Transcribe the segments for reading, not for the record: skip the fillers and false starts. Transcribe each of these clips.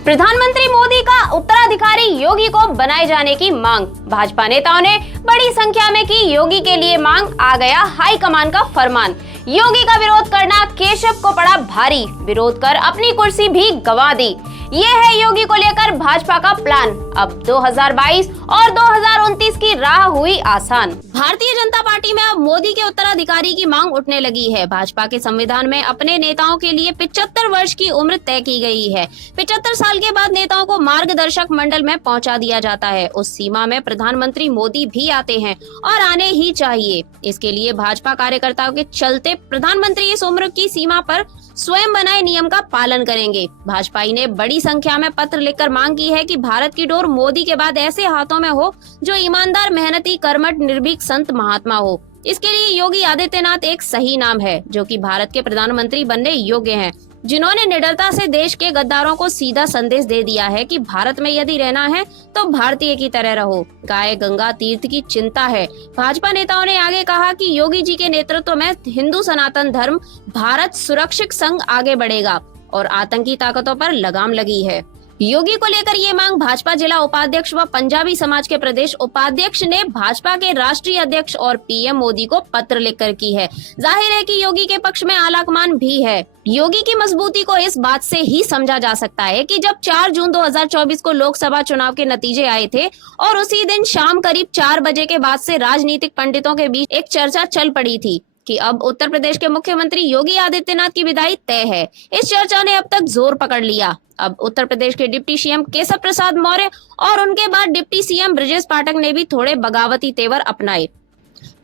प्रधानमंत्री मोदी का उत्तराधिकारी योगी को बनाए जाने की मांग। भाजपा नेताओं ने बड़ी संख्या में की योगी के लिए मांग। आ गया हाईकमान का फरमान। योगी का विरोध करना केशव को पड़ा भारी। विरोध कर अपनी कुर्सी भी गंवा दी। ये है योगी को लेकर भाजपा का प्लान। अब 2022 और 2029 की राह हुई आसान। भारतीय जनता पार्टी में अब मोदी के उत्तराधिकारी की मांग उठने लगी है। भाजपा के संविधान में अपने नेताओं के लिए 75 वर्ष की उम्र तय की गई है। 75 साल के बाद नेताओं को मार्गदर्शक मंडल में पहुंचा दिया जाता है। उस सीमा में प्रधानमंत्री मोदी भी आते हैं और आने ही चाहिए। इसके लिए भाजपा कार्यकर्ताओं के चलते प्रधानमंत्री इस उम्र की सीमा पर स्वयं बनाए नियम का पालन करेंगे। भाजपाई ने बड़ी संख्या में पत्र लिखकर मांग की है कि भारत की डोर मोदी के बाद ऐसे हाथों में हो जो ईमानदार, मेहनती, कर्मठ, निर्भीक संत महात्मा हो। इसके लिए योगी आदित्यनाथ एक सही नाम है, जो कि भारत के प्रधानमंत्री बनने योग्य हैं, जिन्होंने निडरता से देश के गद्दारों को सीधा संदेश दे दिया है कि भारत में यदि रहना है तो भारतीय की तरह रहो। गाय गंगा तीर्थ की चिंता है। भाजपा नेताओं ने आगे कहा कि योगी जी के नेतृत्व में हिंदू सनातन धर्म भारत सुरक्षित संग आगे बढ़ेगा और आतंकी ताकतों पर लगाम लगी है। योगी को लेकर ये मांग भाजपा जिला उपाध्यक्ष व पंजाबी समाज के प्रदेश उपाध्यक्ष ने भाजपा के राष्ट्रीय अध्यक्ष और पीएम मोदी को पत्र लिखकर की है। जाहिर है कि योगी के पक्ष में आलाकमान भी है। योगी की मजबूती को इस बात से ही समझा जा सकता है कि जब 4 जून 2024 को लोकसभा चुनाव के नतीजे आए थे और उसी दिन शाम करीब 4 बजे के बाद से राजनीतिक पंडितों के बीच एक चर्चा चल पड़ी थी कि अब उत्तर प्रदेश के मुख्यमंत्री योगी आदित्यनाथ की विदाई तय है। इस चर्चा ने अब तक जोर पकड़ लिया। अब उत्तर प्रदेश के डिप्टी सीएम केशव प्रसाद मौर्य और उनके बाद डिप्टी सीएम ब्रजेश पाठक ने भी थोड़े बगावती तेवर अपनाए।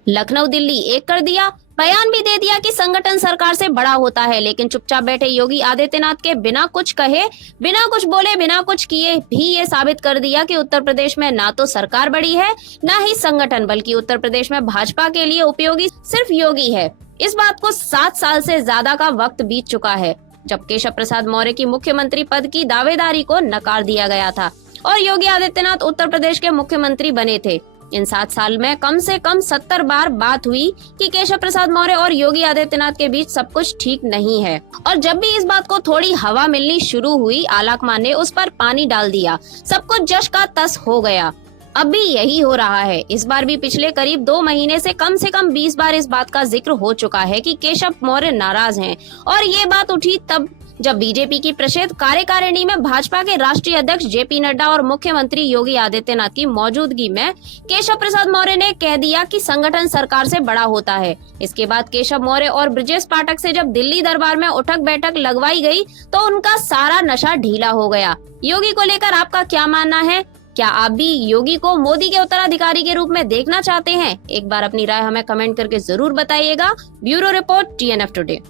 लखनऊ दिल्ली एक कर दिया, बयान भी दे दिया कि संगठन सरकार से बड़ा होता है, लेकिन चुपचाप बैठे योगी आदित्यनाथ के बिना कुछ कहे, बिना कुछ बोले, बिना कुछ किए भी ये साबित कर दिया कि उत्तर प्रदेश में ना तो सरकार बड़ी है ना ही संगठन, बल्कि उत्तर प्रदेश में भाजपा के लिए उपयोगी सिर्फ योगी है। इस बात को 7 साल से ज्यादा का वक्त बीत चुका है जब केशव प्रसाद मौर्य की मुख्यमंत्री पद की दावेदारी को नकार दिया गया था और योगी आदित्यनाथ उत्तर प्रदेश के मुख्यमंत्री बने थे। इन 7 साल में कम से कम 70 बार बात हुई कि केशव प्रसाद मौर्य और योगी आदित्यनाथ के बीच सब कुछ ठीक नहीं है, और जब भी इस बात को थोड़ी हवा मिलनी शुरू हुई, आलाकमान ने उस पर पानी डाल दिया। सब कुछ जश का तस हो गया। अब भी यही हो रहा है। इस बार भी पिछले करीब 2 महीने से कम 20 बार इस बात का जिक्र हो चुका है कि केशव मौर्य नाराज हैं, और ये बात उठी तब जब बीजेपी की प्रसिद्ध कार्यकारिणी में भाजपा के राष्ट्रीय अध्यक्ष जेपी नड्डा और मुख्यमंत्री योगी आदित्यनाथ की मौजूदगी में केशव प्रसाद मौर्य ने कह दिया कि संगठन सरकार से बड़ा होता है। इसके बाद केशव मौर्य और ब्रजेश पाठक से जब दिल्ली दरबार में उठक बैठक लगवाई गई तो उनका सारा नशा ढीला हो गया। योगी को लेकर आपका क्या मानना है? क्या आप भी योगी को मोदी के उत्तराधिकारी के रूप में देखना चाहते हैं? एक बार अपनी राय हमें कमेंट करके जरूर बताइएगा। Bureau report, TNF today.